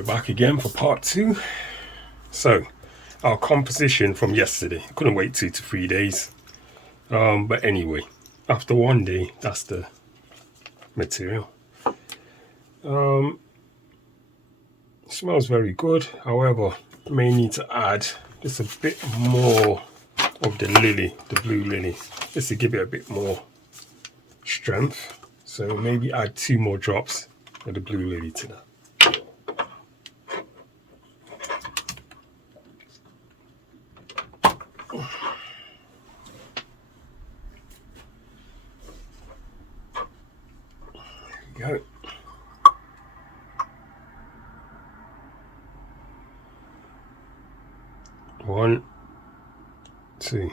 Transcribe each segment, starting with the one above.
We're back again for part 2. So, our composition from yesterday. I couldn't wait 2 to 3 days. But anyway, after 1 day, that's the material. It smells very good. However, may need to add just a bit more of the lily, the blue lily, just to give it a bit more strength. So maybe add 2 more drops of the blue lily to that. There we go. One, 2.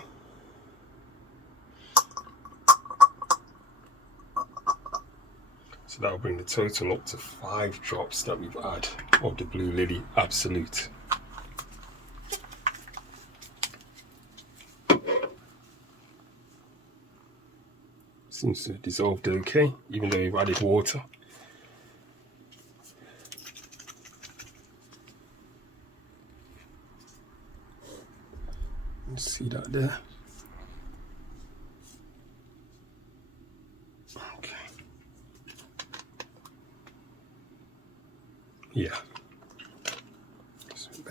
So that'll bring the total up to 5 drops that we've had of the Blue Lily Absolute. Seems to have dissolved okay, even though we've added water. You see that there? Okay. Yeah.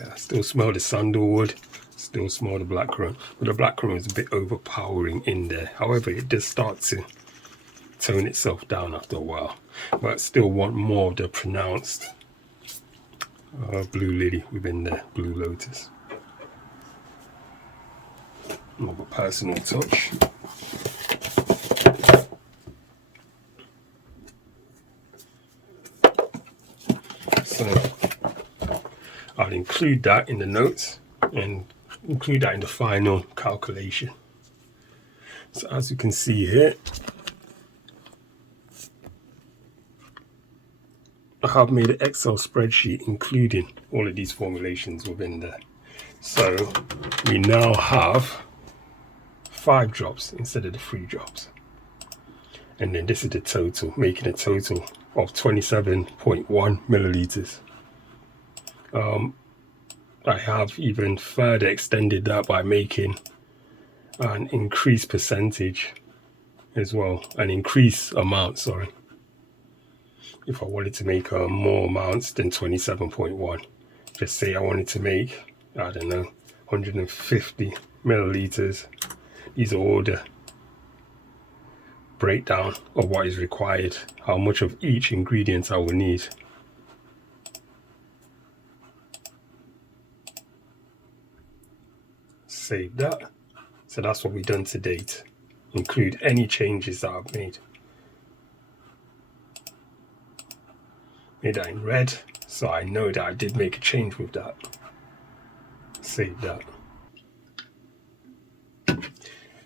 I still smell the sandalwood, still smell the blackcurrant, but the blackcurrant is a bit overpowering in there. However, it does start to tone itself down after a while, but I still want more of the pronounced blue lily within the blue lotus. More of a personal touch. So I'll include that in the notes and include that in the final calculation. So as you can see here, I have made an Excel spreadsheet including all of these formulations within there. So we now have 5 drops instead of the 3 drops. And then this is the total, making a total of 27.1 milliliters. I have even further extended that by making an increased percentage as well, an increased amount, sorry. If I wanted to make more amounts than 27.1, just say I wanted to make, I don't know, 150 milliliters. These are all the breakdown of what is required, how much of each ingredient I will need. Save that. So that's what we've done to date. Include any changes that I've made. Made that in red, so I know that I did make a change with that. Save that.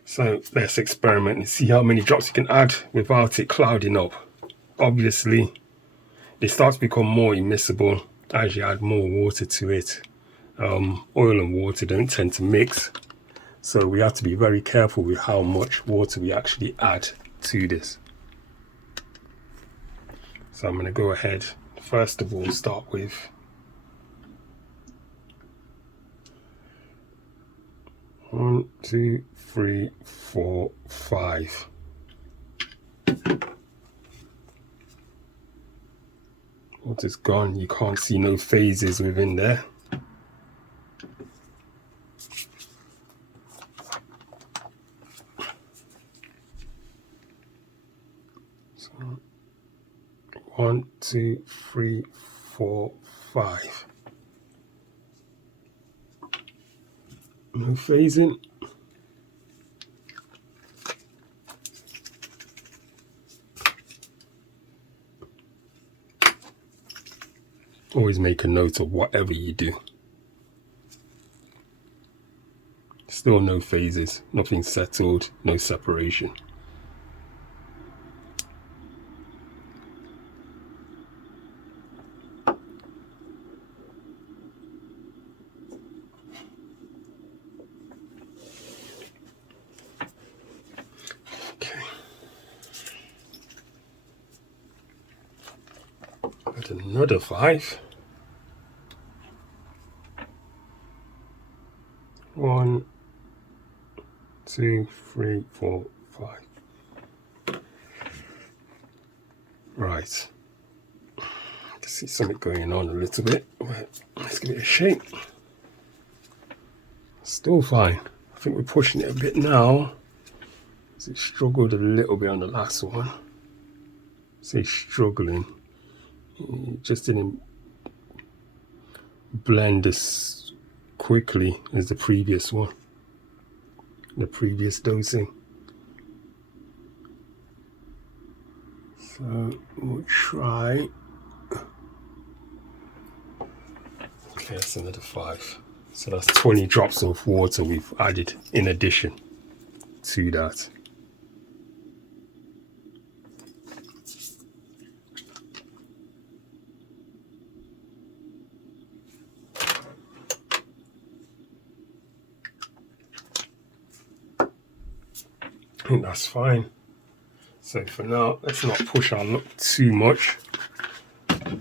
So let's experiment and see how many drops you can add without it clouding up. Obviously, it starts to become more immiscible as you add more water to it. Oil and water don't tend to mix, so we have to be very careful with how much water we actually add to this. So I'm going to go ahead, first of all, start with 1, 2, 3, 4, 5. Water's gone, you can't see no phases within there. So 1, 2, 3, 4, 5. No phasing. Always make a note of whatever you do. Still no phases, nothing settled, no separation. Add another 5. 2, 3, 4, 5. Right. I can see something going on a little bit. Let's give it a shake. Still fine. I think we're pushing it a bit now. It struggled a little bit on the last one. Say struggling. It just didn't blend as quickly as the previous one. The previous dosing. So we'll try. Okay, that's another 5. So that's 20 drops of water we've added in addition to that. I think that's fine. So for now, let's not push our luck too much.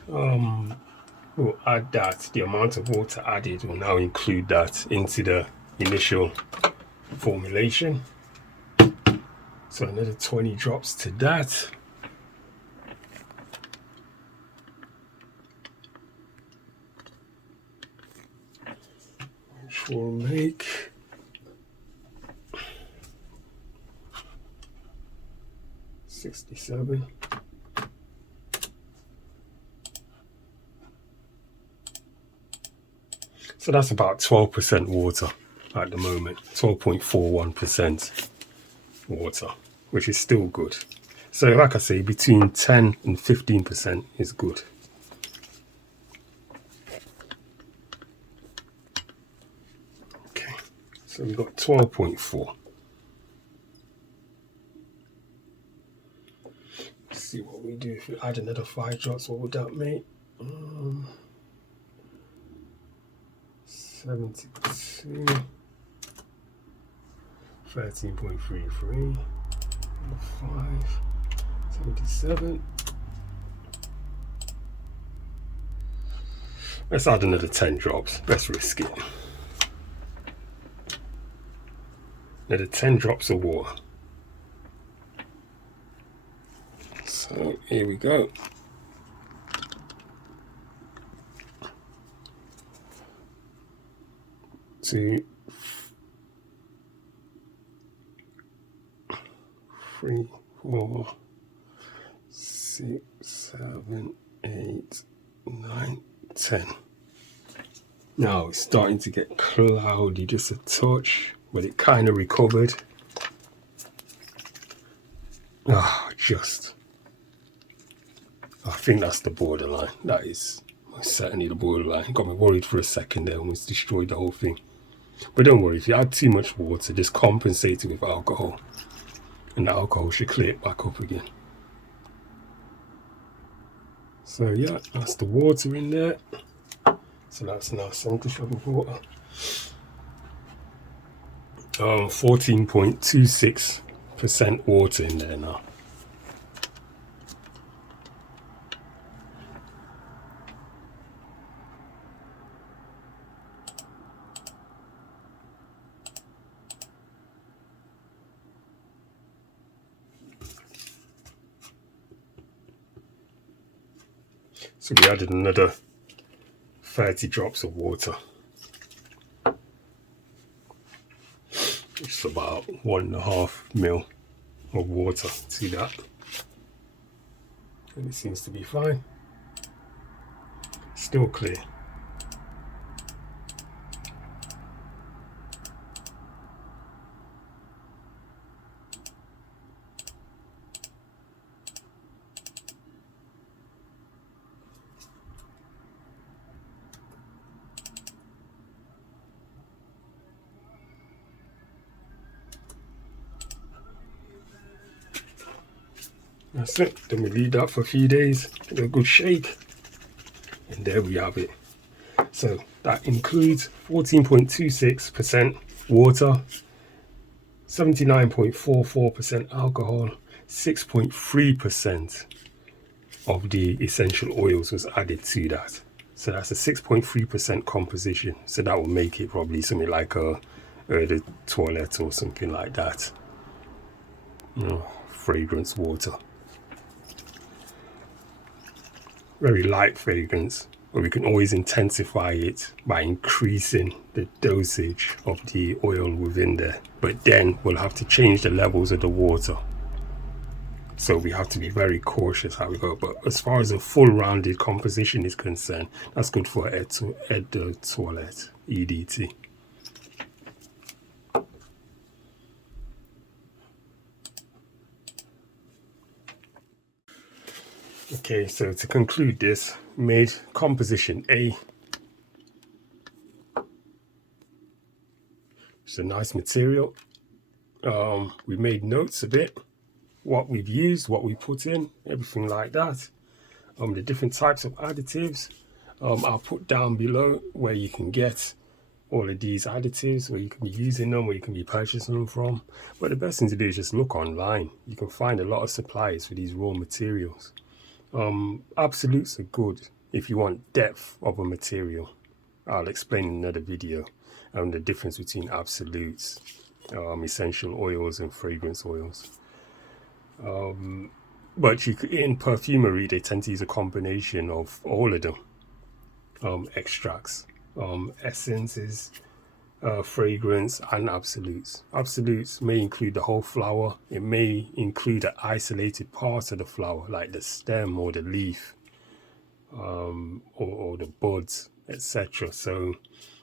We'll add that. The amount of water added will now include that into the initial formulation. So another 20 drops to that. Which will make 67. So that's about 12% water at the moment, 12.41% water, which is still good. So like I say, between 10 and 15% is good. Okay, so we've got 12.4. Let's see what we do if we add another 5 drops. What would that make? 72, 13.33, 5, 77. Let's add another 10 drops. Let's risk it. Another 10 drops of water. So here we go. Two, 3, 4, 6, 7, 8, 9, 10. Now it's starting to get cloudy just a touch, but it kind of recovered. I think that's the borderline. That is most certainly the borderline. Got me worried for a second there, almost destroyed the whole thing. But don't worry, if you add too much water, just compensate it with alcohol. And the alcohol should clear it back up again. So yeah, that's the water in there. So that's now 70 shot of water. 14.26% water in there now. So we added another 30 drops of water. It's about 1.5 ml of water to that. And it seems to be fine. Still clear. That's it. Then we leave that for a few days, give it a good shake, and there we have it. So that includes 14.26% water, 79.44% alcohol, 6.3% of the essential oils was added to that. So that's a 6.3% composition. So that will make it probably something like a the toilet or something like that. Fragrance water. Very light fragrance, but we can always intensify it by increasing the dosage of the oil within there. But then we'll have to change the levels of the water. So we have to be very cautious how we go. But as far as a full rounded composition is concerned, that's good for Eau de Toilette, EDT. Okay, so to conclude this, made composition A. It's a nice material. We made notes of it, what we've used, what we put in, everything like that. The different types of additives, I'll put down below where you can get all of these additives, where you can be using them, where you can be purchasing them from. But the best thing to do is just look online. You can find a lot of suppliers for these raw materials. Absolutes are good if you want depth of a material. I'll explain in another video the difference between absolutes, essential oils and fragrance oils. But in perfumery, they tend to use a combination of all of them. Extracts, essences, fragrance, and absolutes. Absolutes may include the whole flower. It may include an isolated part of the flower, like the stem or the leaf, or the buds, etc. So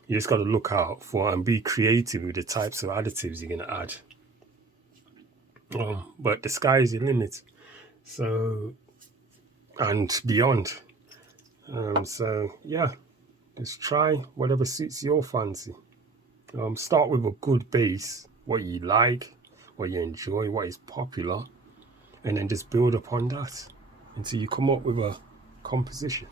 you just got to look out for and be creative with the types of additives you're going to add. But the sky is the limit. So, and beyond. So yeah, just try whatever suits your fancy. Start with a good base, what you like, what you enjoy, what is popular, and then just build upon that until you come up with a composition.